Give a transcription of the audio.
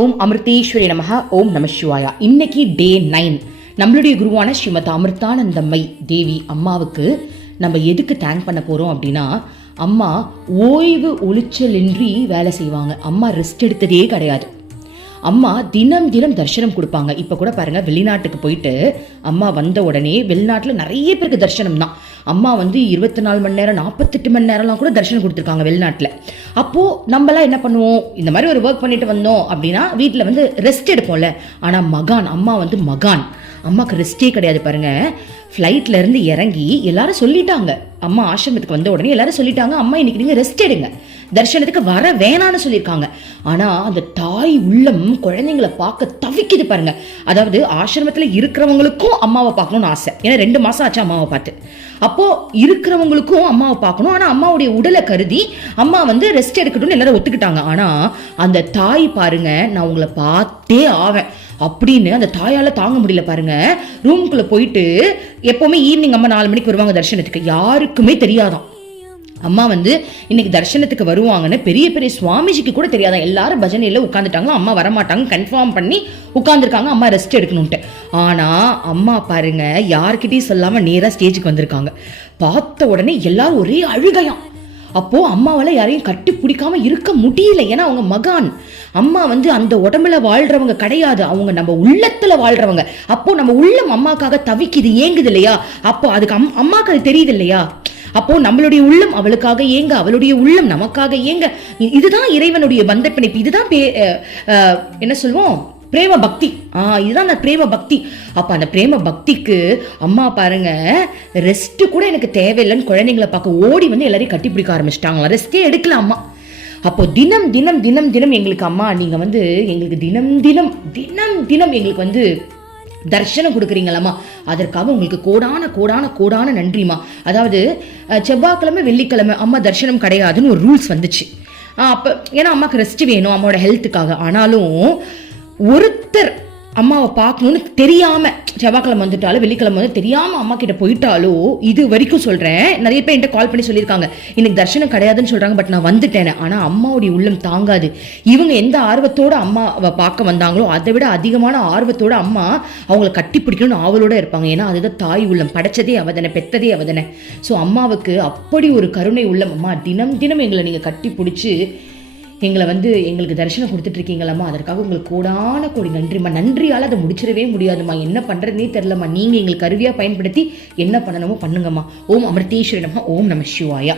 ஓம் அமிர்தேஸ்வரி நமஹ. ஓம் நம சிவாயா. இன்னைக்கு டே 9. நம்மளுடைய குருவான ஸ்ரீமத் அமிர்தானந்தம்மை தேவி அம்மாவுக்கு நம்ம எதுக்கு தேங்க் பண்ண போகிறோம் அப்படின்னா, அம்மா ஓய்வு ஒளிச்சலின்றி வேலை செய்வாங்க. அம்மா ரெஸ்ட் எடுத்ததே கிடையாது. அம்மா தினம் தினம் தரிசனம் கொடுப்பாங்க. இப்போ கூட பாருங்கள், வெளிநாட்டுக்கு போயிட்டு அம்மா வந்த உடனே வெளிநாட்டில் நிறைய பேருக்கு தரிசனம் தான். அம்மா 24 மணி நேரம் 48 மணி நேரம்லாம் கூட தரிசனம் கொடுத்துருக்காங்க வெளிநாட்டில். அப்போது நம்மளாம் என்ன பண்ணுவோம், இந்த மாதிரி ஒரு ஒர்க் பண்ணிட்டு வந்தோம் அப்படின்னா வீட்டில் ரெஸ்ட் எடுப்போம்ல. ஆனால் அம்மா மகான். அம்மாவுக்கு ரெஸ்டே கிடையாது பாருங்கள். ஃப்ளைட்டில் இருந்து இறங்கி எல்லாரும் சொல்லிட்டாங்க, அம்மா ஆசிரமத்துக்கு வந்த உடனே எல்லாரும் சொல்லிட்டாங்க, அம்மா இன்னைக்கு நீங்கள் ரெஸ்ட் எடுங்க, தரிசனத்துக்கு வர வேணான்னு சொல்லியிருக்காங்க. ஆனால் அந்த தாய் உள்ளம் குழந்தைங்களை பார்க்க தவிக்குது பாருங்க. அதாவது ஆசிரமத்தில் இருக்கிறவங்களுக்கும் அம்மாவை பார்க்கணும்னு ஆசை. ஏன்னா 2 மாதம் ஆச்சு அம்மாவை பார்த்து. அப்போ இருக்கிறவங்களுக்கும் அம்மாவை பார்க்கணும். ஆனால் அம்மாவுடைய உடலை கருதி அம்மா ரெஸ்ட் எடுக்கட்டும்னு எல்லாரும் ஒத்துக்கிட்டாங்க. ஆனால் அந்த தாய் பாருங்க, நான் உங்களை பார்த்தே ஆவேன் அப்படின்னு அந்த தாயால தாங்க முடியல பாருங்க. ரூமுக்குள்ள போயிட்டு எப்பவுமே ஈவினிங் அம்மா 4 மணிக்கு வருவாங்க தரிசனத்துக்கு. யாருக்குமே தெரியாதான் அம்மா இன்னைக்கு தரிசனத்துக்கு வருவாங்கன்னு. பெரிய பெரிய சுவாமிஜிக்கு கூட தெரியாதான். எல்லாரும் பஜனையில உட்காந்துட்டாங்க, அம்மா வரமாட்டாங்க கன்ஃபார்ம் பண்ணி உட்காந்துருக்காங்க, அம்மா ரெஸ்ட் எடுக்கணும்ட்டு. ஆனா அம்மா பாருங்க, யார்கிட்டயும் சொல்லாம நேரா ஸ்டேஜுக்கு வந்திருக்காங்க. பார்த்த உடனே எல்லாரும் ஒரே அழுகையாம். அப்போ அம்மாவால யாரையும் கட்டி பிடிக்காம இருக்க முடியல. ஏன்னா அவங்க மகான். அம்மா அந்த உடம்புல வாழ்றவங்க கிடையாது, அவங்க நம்ம உள்ளத்துல வாழ்றவங்க. அப்போ நம்ம உள்ளம் அம்மாக்காக தவிக்குது, ஏங்குது இல்லையா? அப்போ அதுக்கு அம்மாக்கு அது தெரியுது இல்லையா? அப்போ நம்மளுடைய உள்ளம் அவளுக்காக ஏங்க, அவளுடைய உள்ளம் நமக்காக ஏங்க. இதுதான் இறைவனுடைய பந்த பிணைப்பு. இதுதான் என்ன சொல்லுவோம், பிரேம பக்தி. இதுதான் அந்த பிரேம பக்தி. அப்ப அந்த பிரேம பக்திக்கு அம்மா பாருங்க, ரெஸ்ட் கூட எனக்கு தேவையில்லைன்னு குழந்தைங்களை பார்க்க ஓடி எல்லாரையும் கட்டி பிடிக்க ஆரம்பிச்சிட்டாங்க. ரெஸ்டே எடுக்கல அம்மா. அப்போ தினம் தினம் தினம் தினம் எங்களுக்கு அம்மா நீங்க எங்களுக்கு தினம் தினம் தினம் தினம் எங்களுக்கு தர்ஷனம் கொடுக்குறீங்களாம்மா, அதற்காக உங்களுக்கு கோடான கோடான கோடான நன்றிமா. அதாவது செவ்வாய்க்கிழமை வெள்ளிக்கிழமை அம்மா தர்ஷனம் கிடையாதுன்னு ஒரு ரூல்ஸ் வந்துச்சு. அப்போ ஏன்னா அம்மாவுக்கு ரெஸ்ட் வேணும் அம்மாவோட ஹெல்த்துக்காக. ஆனாலும் ஒருத்தர் அம்மாவை பார்க்கணும்னு தெரியாம செவ்வாய்க்கிழமை வந்துட்டாலும் வெள்ளிக்கிழமை தெரியாம அம்மா கிட்ட போயிட்டாலோ, இது வரைக்கும் சொல்றேன், நிறைய பேர் என்கிட்ட கால் பண்ணி சொல்லியிருக்காங்க, எனக்கு தர்ஷனம் கிடையாதுன்னு சொல்றாங்க, பட் நான் வந்துட்டேன். ஆனா அம்மாவுடைய உள்ளம் தாங்காது. இவங்க எந்த ஆர்வத்தோட அம்மாவை பார்க்க வந்தாங்களோ அதை விட அதிகமான ஆர்வத்தோட அம்மா அவங்களை கட்டி பிடிக்கணும்னு ஆவலோட இருப்பாங்க. ஏன்னா அதுதான் தாய் உள்ளம். படைச்சதே அவதானே, பெத்ததே அவதானே. ஸோ அம்மாவுக்கு அப்படி ஒரு கருணை உள்ளம். அம்மா தினம் தினம் எங்களை நீங்க கட்டி பிடிச்சி எங்களை எங்களுக்கு தரிசனம் கொடுத்துட்டு இருக்கீங்களம்மா, அதற்காக உங்களுக்கு கோடான கோடி நன்றிம்மா. நன்றியால் அதை முடிச்சிடவே முடியாதுமா. என்ன பண்ணுறதுனே தெரிலம்மா. நீங்கள் எங்களுக்கு கருவியாக பயன்படுத்தி என்ன பண்ணணுமோ பண்ணுங்கம்மா. ஓம் அமிர்தேஸ்வரி நமஹ. ஓம் நம சிவாயா.